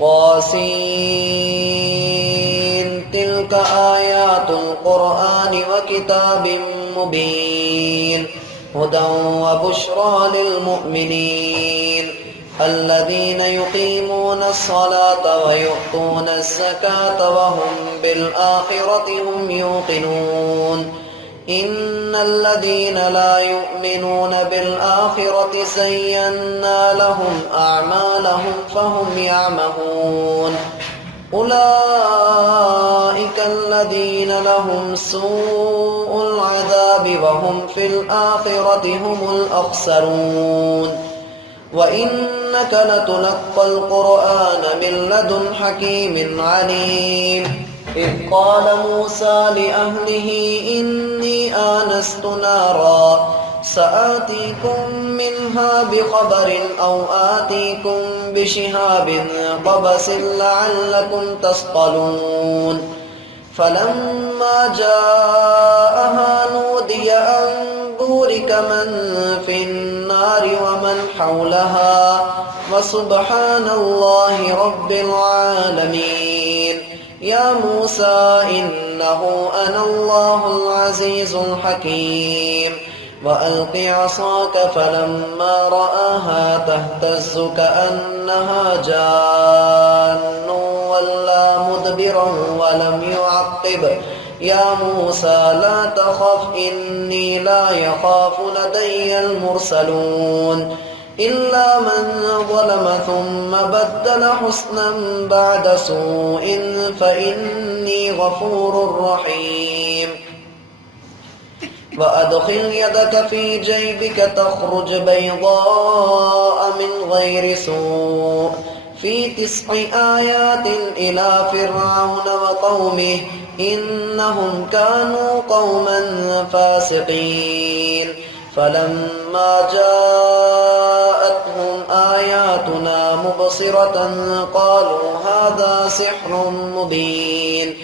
طاسين تلك آيات القرآن وكتاب مبين هدى وبشرى للمؤمنين الذين يقيمون الصلاة ويؤتون الزكاة وهم بالآخرة هم يوقنون إن الذين لا يؤمنون بالآخرة زينا لهم أعمالهم فهم يعمهون أولئك الذين لهم سوء العذاب وهم في الآخرة هم الأخسرون وإنك لتلقى القرآن من لدن حكيم عليم إذ قال موسى لأهله إني آنست نارا سآتيكم منها بخبر أو آتيكم بشهاب قبس لعلكم تصطلون فلما جاءها نودي أن بورك من في النار ومن حولها وسبحان الله رب العالمين يا موسى إنه أنا الله العزيز الحكيم وألق عصاك فلما رآها تهتز كأنها جان ولا مدبرا ولم يعقب يا موسى لا تخف إني لا يخاف لدي المرسلون إلا من ظلم ثم بدل حسنا بعد سوء فإني غفور رحيم وأدخل يدك في جيبك تخرج بيضاء من غير سوء في 9 آيات إلى فرعون وقومه إنهم كانوا قوما فاسقين فلما جاءتهم آياتنا مبصرة قالوا هذا سحر مبين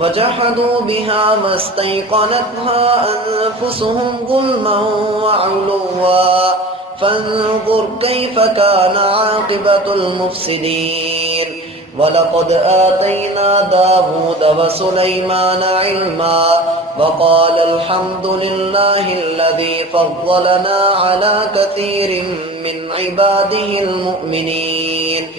وجحدوا بها واستيقنتها أنفسهم ظلما وعلوا فانظر كيف كان عاقبة المفسدين ولقد آتينا داود وسليمان علما وقال الحمد لله الذي فضلنا على كثير من عباده المؤمنين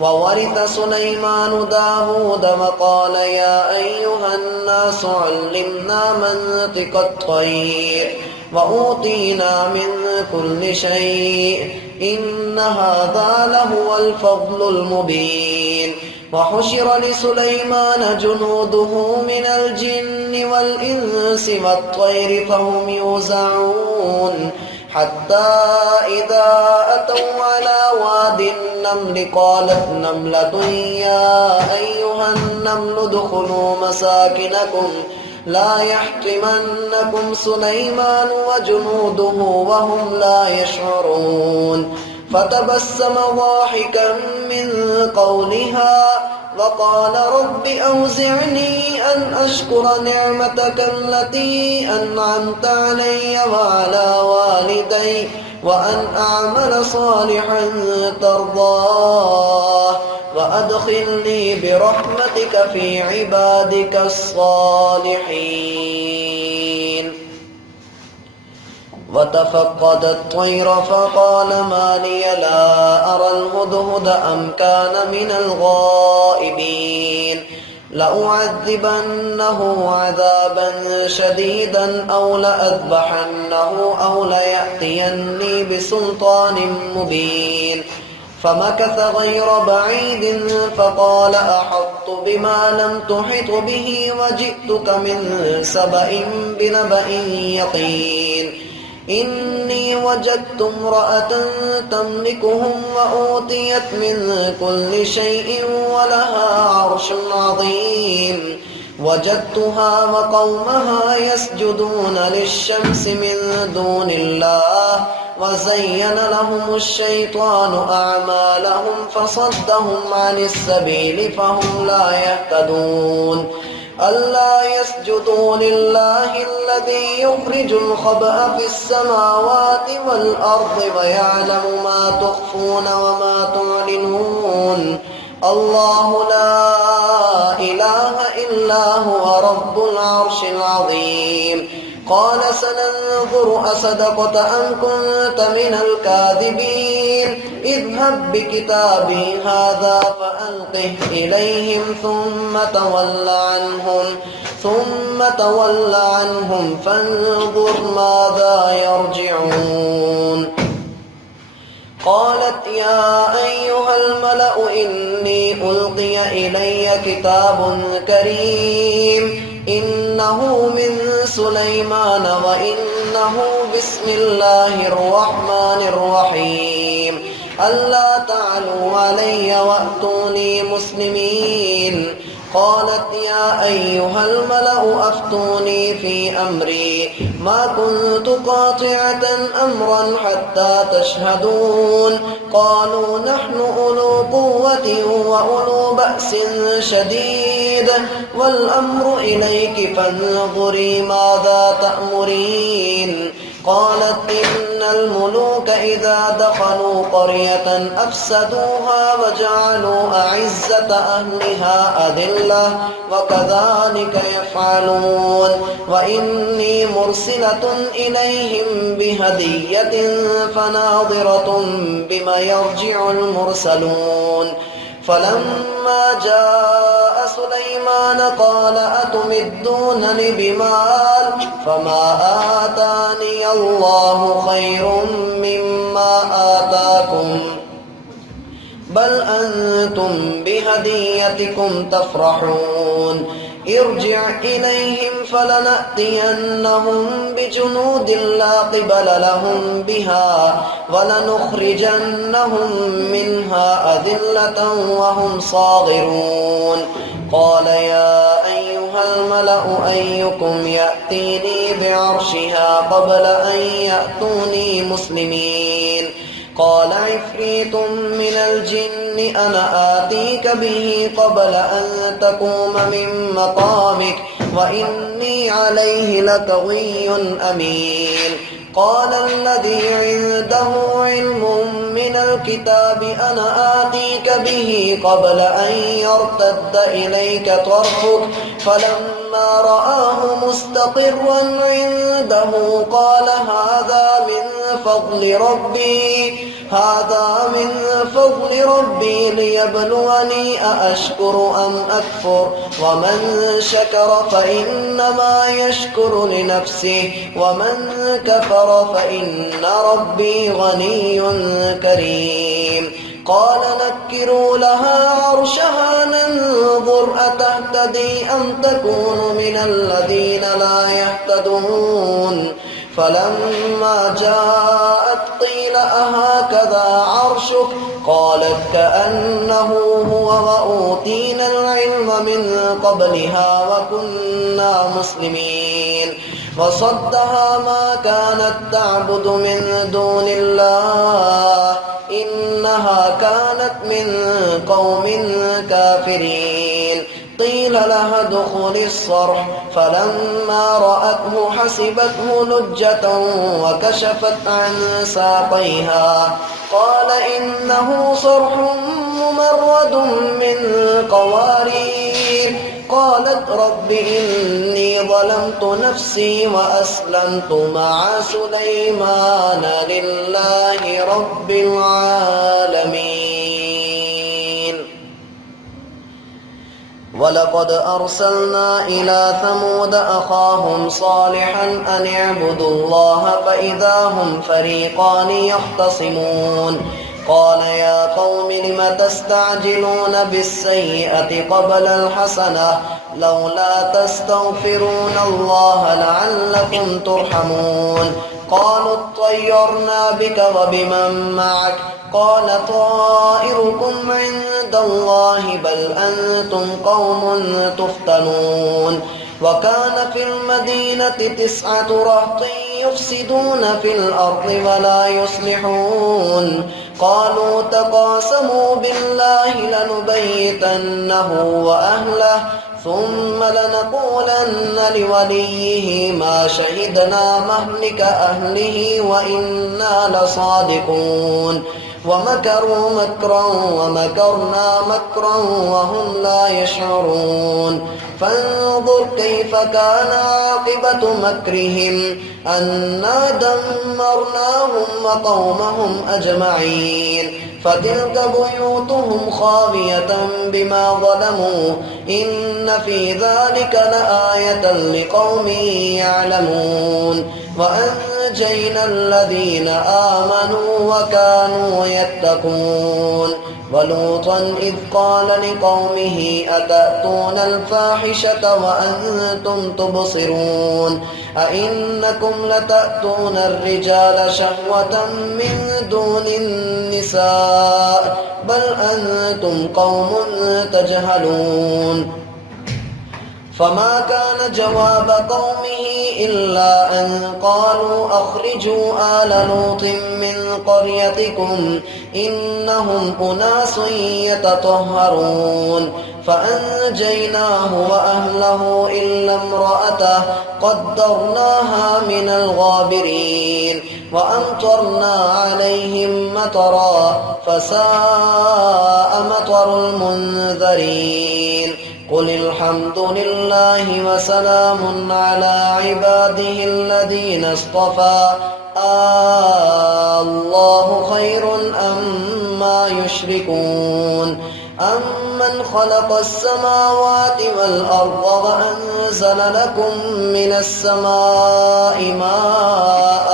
وورث سليمان داود وقال يا أيها الناس علمنا منطق الطير وأوتينا من كل شيء إن هذا لهو الفضل المبين وحشر لسليمان جنوده من الجن والإنس والطير فهم يوزعون حتى إذا أتوا على واد النمل قالت نملة يا أيها النمل ادخلوا مساكنكم لا يحطمنكم سليمان وجنوده وهم لا يشعرون فتبسم ضاحكا من قولها وقال رب أوزعني أن أشكر نعمتك التي أنعمت علي وعلى والدي وأن أعمل صالحا ترضاه وأدخلني برحمتك في عبادك الصالحين وتفقد الطير فقال ما لي لا أرى الهدهد أم كان من الغائبين لأعذبنه عذابا شديدا أو لأذبحنه أو ليأتيني بسلطان مبين فمكث غير بعيد فقال أحطت بما لم تحط به وجئتك من سبأ بنبأ يقين إني وجدت امرأة تملكهم وأوتيت من كل شيء ولها عرش عظيم وجدتها وقومها يسجدون للشمس من دون الله وزين لهم الشيطان أعمالهم فصدهم عن السبيل فهم لا يهتدون ألا يسجدوا لله الذي يخرج الخبأ في السماوات والأرض ويعلم ما تخفون وما تعلنون الله لا إله إلا هو رب العرش العظيم. قال سننظر أصدقت أم كنت من الكاذبين اذهب بكتابي هذا فألقه إليهم ثم تول عنهم فانظر ماذا يرجعون. قالت يا أيها الملأ إني ألقي إلي كتاب كريم إنه من سليمان وإنه بسم الله الرحمن الرحيم ألا تعلوا علي وأتوني مسلمين. قالت يا أيها الملأ أفتوني في أمري ما كنت قاطعة أمرا حتى تشهدون. قالوا نحن أولو قوة وأولو بأس شديد والأمر إليك فانظري ماذا تأمرين. قالت إن الملوك إذا دخلوا قرية أفسدوها وجعلوا أعزة أهلها أذلة وكذلك يفعلون. وإني مرسلة إليهم بهدية فناظرة بما يرجع المرسلون. فلما جاء سليمان قال أتمدونني بمال فما آتاني الله خير مما آتاكم بل أنتم بهديتكم تفرحون. ارجع إليهم فلنأتينهم بجنود لا قبل لهم بها ولنخرجنهم منها أذلة وهم صاغرون. قال يا أيها الملأ أيكم يأتيني بعرشها قبل أن يأتوني مسلمين. قال عفريت من الجن أنا آتيك به قبل أن تقوم من مقامك وإني عليه لقوي أمين. قال الذي عنده علم من الكتاب أنا آتيك به قبل أن يرتد إليك طرفك فلما رآه مستقرا عنده قال هذا من فضل ربي ليبلوني أأشكر أم أكفر ومن شكر فإنما يشكر لنفسه ومن كفر فإن ربي غني كريم. قال نكروا لها عرشها ننظر أتهتدي أم تكون من الذين لا يهتدون. فلما جاءت قيل أهكذا عرشك قالت كأنه هو وأوتينا العلم من قبلها وكنا مسلمين. وصدها ما كانت تعبد من دون الله إنها كانت من قوم كافرين. قيل لها ادخل الصرح فلما رأته حسبته لجة وكشفت عن ساقيها قال إنه صرح ممرد من قوارير. قالت رب إني ظلمت نفسي وأسلمت مع سليمان لله رب العالمين. ولقد أرسلنا إلى ثمود أخاهم صالحا أن اعبدوا الله فإذا هم فريقان يختصمون. قال يا قوم لم تستعجلون بالسيئة قبل الحسنة لولا تستغفرون الله لعلكم ترحمون. قالوا اطيرنا بك وبمن معك قال طائركم عند الله بل أنتم قوم تفتنون. وكان في المدينة 9 رهط يفسدون في الأرض ولا يصلحون. قالوا تقاسموا بالله لنبيتنه وأهله ثم لنقولن لوليه ما شهدنا مهلك أهله وإنا لصادقون. ومكروا مكرا ومكرنا مكرا وهم لا يشعرون فانظر كيف كان عاقبة مكرهم أنا دمرناهم وقومهم أجمعين فتلك بيوتهم خاوية بما ظلموا إن في ذلك لآية لقوم يعلمون وأنجينا الذين آمنوا وكانوا يتقون ولوطا إذ قال لقومه أتأتون الفاحشة وأنتم تبصرون أئنكم لتأتون الرجال شهوة من دون النساء بل أنتم قوم تجهلون فما كان جواب قومه إلا أن قالوا أخرجوا آل لوط من قريتكم إنهم أناس يتطهرون فأنجيناه وأهله إلا امرأته قدرناها من الغابرين وأمطرنا عليهم مطرا فساء مطر المنذرين قل الحمد لله وسلام على عباده الذين اصطفى الله خير أما يشركون أمن خلق السماوات والأرض وأنزل لكم من السماء ماء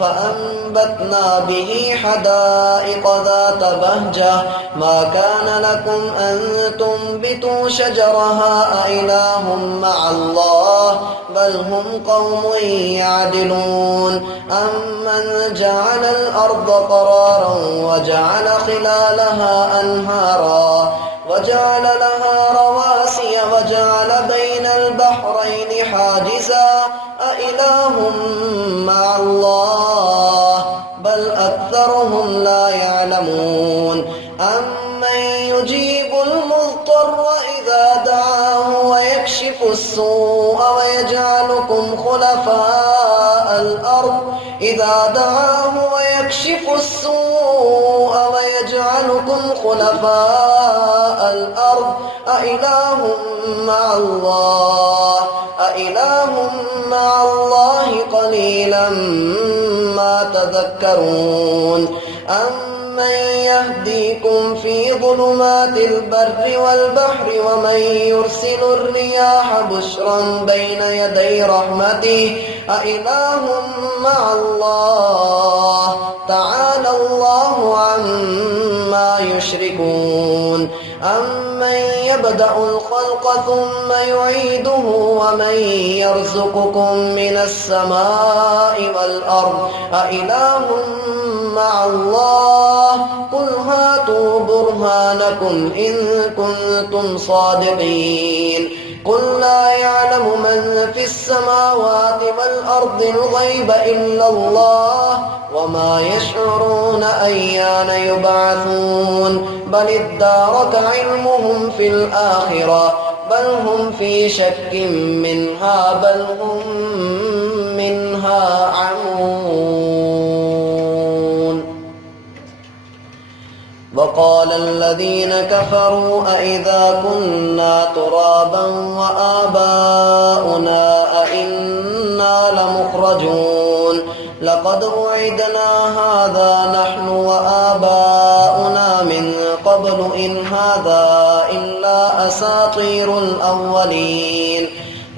فأنبتنا به حدائق ذات بهجة ما كان لكم أن تنبتوا شجرها أإله مع الله بل هم قوم يعدلون أمن جعل الأرض قرارا وجعل خلالها أنهارا وجعل لها رواسي وجعل بين البحرين حاجزا أإله مع الله بل أكثرهم لا يعلمون أمن يجيب المضطر إذا دعاه ويكشف السوء ويجعلكم خلفاء الأرض إذا دعاه ويكشف السوء ويجعلكم خلفاء الأرض أإله مع الله قليلا ما تذكرون أمن يهديكم في ظلمات البر والبحر ومن يرسل الرياح بشرا بين يدي رحمته أإله مع الله تعالى الله عما يشركون أمن يبدأ الخلق ثم يعيده ومن يرزقكم من السماء والأرض أإله مع الله قل هاتوا برهانكم إن كنتم صادقين قل لا يعلم من في السماوات والأرض الغيب إلا الله وما يشعرون أيان يبعثون بل ادارك علمهم في الآخرة بل هم في شك منها بل هم منها عمون وقال الذين كفروا أئذا كنا ترابا وآباؤنا أئنا لمخرجون لقد وعدنا هذا نحن وآباؤنا من قبل إن هذا إلا أساطير الأولين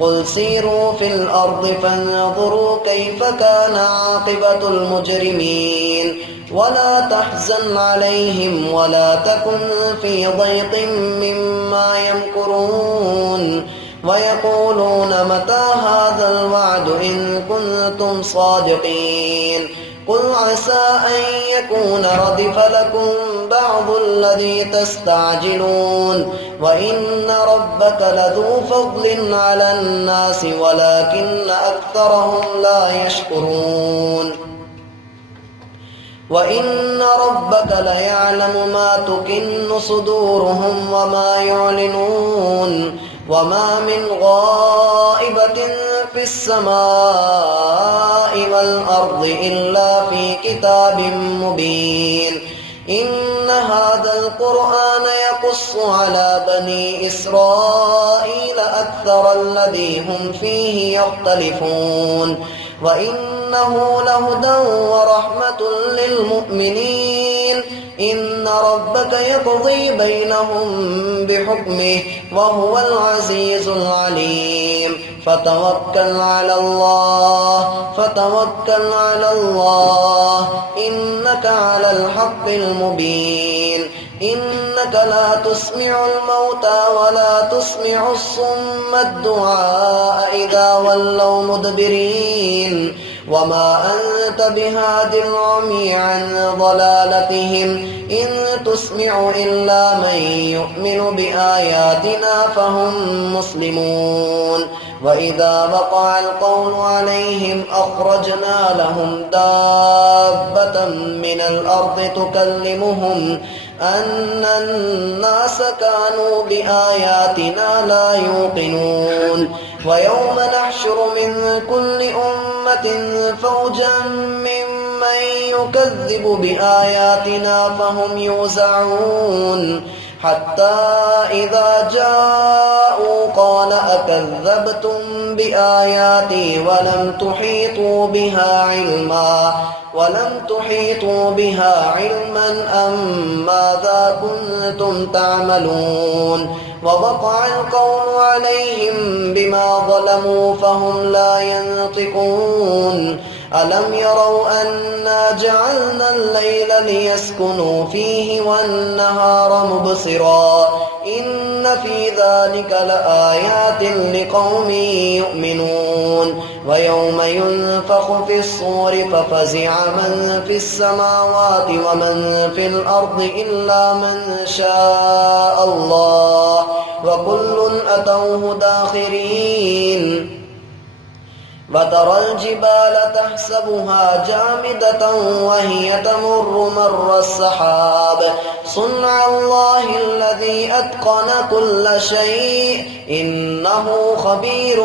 قل سيروا في الأرض فانظروا كيف كان عاقبة المجرمين ولا تحزن عليهم ولا تكن في ضيق مما يمكرون ويقولون متى هذا الوعد إن كنتم صادقين قل عسى أن يكون ردف لكم بعض الذي تستعجلون وإن ربك لذو فضل على الناس ولكن أكثرهم لا يشكرون وإن ربك ليعلم ما تكن صدورهم وما يعلنون وما من غائبة في في السماء والأرض إلا في كتاب مبين إن هذا القرآن يقص على بني إسرائيل أكثر الذي هم فيه يختلفون وإنه لهدى ورحمة للمؤمنين إن ربك يقضي بينهم بحكمه وهو العزيز العليم فتوكل على الله إنك على الحق المبين إنك لا تسمع الموتى ولا تسمع الصم الدعاء إذا ولوا مدبرين وما أنت بهاد العمي عن ضلالتهم إن تسمع إلا من يؤمن بآياتنا فهم مسلمون وإذا وقع القول عليهم أخرجنا لهم دابة من الأرض تكلمهم أن الناس كانوا بآياتنا لا يوقنون ويوم نحشر من كل أمة فوجا ممن يكذب بآياتنا فهم يوزعون حتى إذا جاءوا قال أكذبتم بآياتي ولم تحيطوا بها علما أم ماذا كنتم تعملون ووقع القول عليهم بما ظلموا فهم لا ينطقون ألم يروا أنا جعلنا الليل ليسكنوا فيه والنهار مبصرا إن في ذلك لآيات لقوم يؤمنون ويوم ينفخ في الصور ففزع من في السماوات ومن في الأرض إلا من شاء الله وكل أتوه داخرين وترى الجبال تحسبها جامدة وهي تمر مر السحاب صنع الله الذي أتقن كل شيء إنه خبير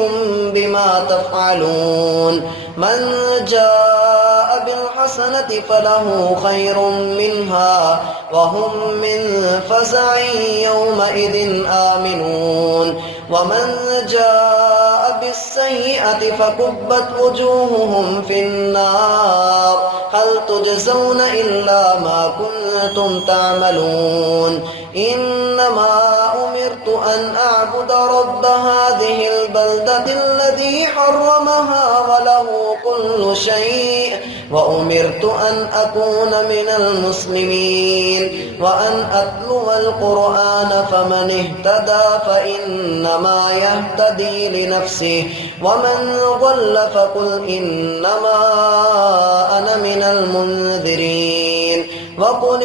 بما تفعلون من جاء بالحسنة فله خير منها وهم من فزع يومئذ آمنون ومن جاء بالسيئة فكبت وجوههم في النار هل تجزون إلا ما كنتم تعملون إنما أمرت أن أعبد رب هذه البلدة الذي حرمها وله كل شيء وأمرت أن أكون من المسلمين وأن أتلو القرآن فمن اهتدى فإنما يهتدي لنفسه ومن ضل فقل إنما أنا من المنذرين وقل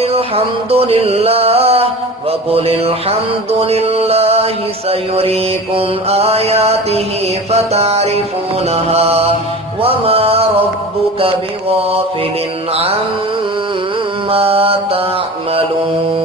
الحمد لله سيريكم آياته فتعرفونها وما ربك بغافل عما تعملون.